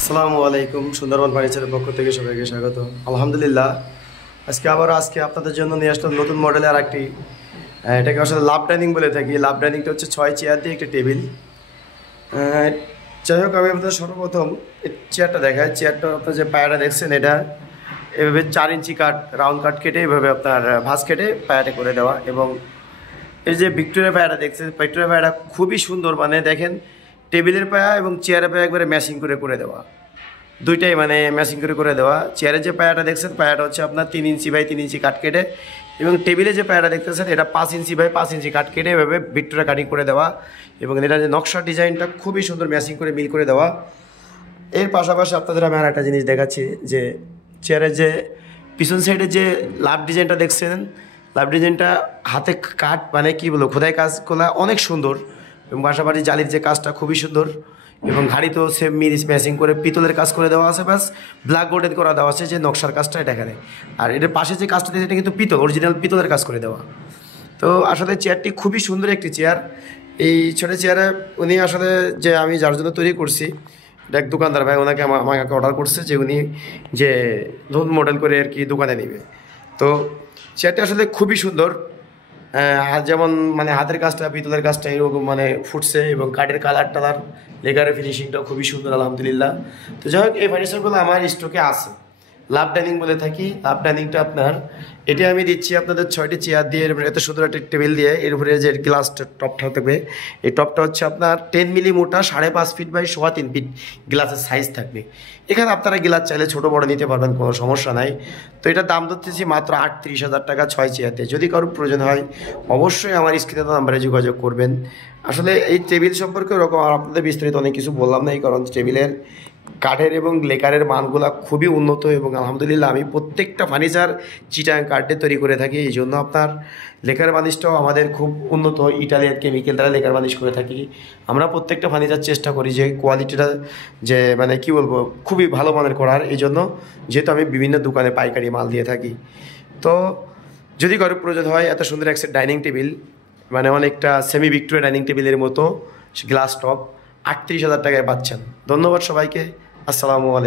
আসসালামু আলাইকুম। সুন্দরবন ফার্নিচারের পক্ষ থেকে সবাইকে স্বাগত। আলহামদুলিল্লাহ, আজকে আপনাদের জন্য নিয়ে আসলাম নতুন মডেলের আর একটি, এটাকে আসলে লাভ ডাইনিং বলে থাকি। লাভ ডাইনিংটা হচ্ছে 6 চেয়ার দিয়ে একটি টেবিল। যাই হোক, আমি আপনাদের সর্বপ্রথম এই চেয়ারটা দেখাই। চেয়ারটা আপনার যে পায়াটা দেখছেন, এটা এভাবে 4 ইঞ্চি কাঠ, রাউন্ড কাঠ কেটে এভাবে আপনার ভাঁজ কেটে পায়াটা করে দেওয়া। এবং এই যে ভিক্টোরিয়া পায়াটা দেখছেন, ভিক্টোরিয়া পায়াটা খুবই সুন্দর, মানে দেখেন টেবিলের পায়া এবং চেয়ারের পায়া একবারে ম্যাচিং করে করে দেওয়া, দুইটাই মানে ম্যাচিং করে করে দেওয়া। চেয়ারের যে পায়াটা দেখছেন, পায়াটা হচ্ছে আপনার 3 ইঞ্চি বাই 3 ইঞ্চি কাট কেটে, এবং টেবিলে যে পায়াটা দেখতেছেন এটা 5 ইঞ্চি বাই 5 ইঞ্চি কাট কেটে এভাবে ভিক্টোরিয়া কাটিং করে দেওয়া। এবং এটা যে নকশার ডিজাইনটা খুবই সুন্দর, ম্যাচিং করে মিল করে দেওয়া। এর পাশাপাশি আপনাদের আমি আর একটা জিনিস দেখাচ্ছি, যে চেয়ারের যে পিছন সাইডে যে লাভ ডিজাইনটা দেখছেন, লাভ ডিজাইনটা হাতে কাট মানে কি বলবো, খোদাই কাজগুলো অনেক সুন্দর। এবং পাশাপাশি জালির যে কাজটা খুবই সুন্দর, এবং ঘাড়িতেও সেম মিরিচ ম্যাচিং করে পিতলের কাজ করে দেওয়া আছে, বাস ব্ল্যাক গোল্ডেন করা দেওয়া আছে যে নকশার কাজটা এটা এখানে। আর এটার পাশে যে কাজটা দিয়েছে এটা কিন্তু পিতল, অরিজিনাল পিতলের কাজ করে দেওয়া। তো আসলে চেয়ারটি খুবই সুন্দর একটি চেয়ার। এই ছোটো চেয়ারে উনি আসলে যে আমি যার জন্য তৈরি করছি, এটা এক দোকানদার ভাই, ওনাকে আমাকে অর্ডার করছে যে উনি যে নতুন মডেল করে আর কি দোকানে নেবে। তো চেয়ারটি আসলে খুবই সুন্দর। আর যেমন মানে হাতের কাজটা, পিতলের কাজটা এরকম মানে ফুটছে, এবং কাঠের কালার টালার, লেগারের ফিনিশিংটাও খুবই সুন্দর আলহামদুলিল্লাহ। তো যাই হোক, এই ফার্নিচারগুলো আমার স্টকে আছে। লাভ ডাইনিং বলে থাকি। লাভ ডাইনিংটা আপনার এটা আমি দিচ্ছি আপনাদের 6টি চেয়ার দিয়ে, এত সুন্দর একটা টেবিল দিয়ে, এর উপরে যে গ্লাসটা টপটা থাকবে, এই টপটা হচ্ছে আপনার 10 মিলি মোটা, 5.5 ফিট বাই 3.25 ফিট গ্লাসের সাইজ থাকবে। এখানে আপনারা গ্লাস চাইলে ছোটো বড় নিতে পারবেন, কোনো সমস্যা নাই। তো এটার দাম ধরতেছি মাত্র 38,000 টাকা 6 চেয়ারতে। যদি কারোর প্রয়োজন হয় অবশ্যই আমার স্ক্রিনে নাম্বারে যোগাযোগ করবেন। আসলে এই টেবিল সম্পর্কে ওরকম আর আপনাদের বিস্তারিত অনেক কিছু বললাম না, এই কারণ টেবিলের কাঠের এবং লেকারের মানগুলো খুবই উন্নত, এবং আলহামদুলিল্লাহ আমি প্রত্যেকটা ফার্নিচার চিটাং কাঠে তৈরি করে থাকি। এই জন্য আপনার লেকার বানিশটাও আমাদের খুব উন্নত, ইটালিয়ান কেমিক্যাল দ্বারা লেকার বানিশ করে থাকি। আমরা প্রত্যেকটা ফার্নিচার চেষ্টা করি যে কোয়ালিটিটা যে মানে কি বলবো, খুবই ভালো মানের করার। এই জন্য যেহেতু আমি বিভিন্ন দোকানে পাইকারি মাল দিয়ে থাকি। তো যদি কারো প্রয়োজন হয় এত সুন্দর একটা ডাইনিং টেবিল, মানে অনেকটা সেমি ভিক্টোরিয়া ডাইনিং টেবিলের মতো গ্লাস টপ, 38,000 টাকায় পাচ্ছেন। ধন্যবাদ সবাইকে। আসসালামু আলাইকুম।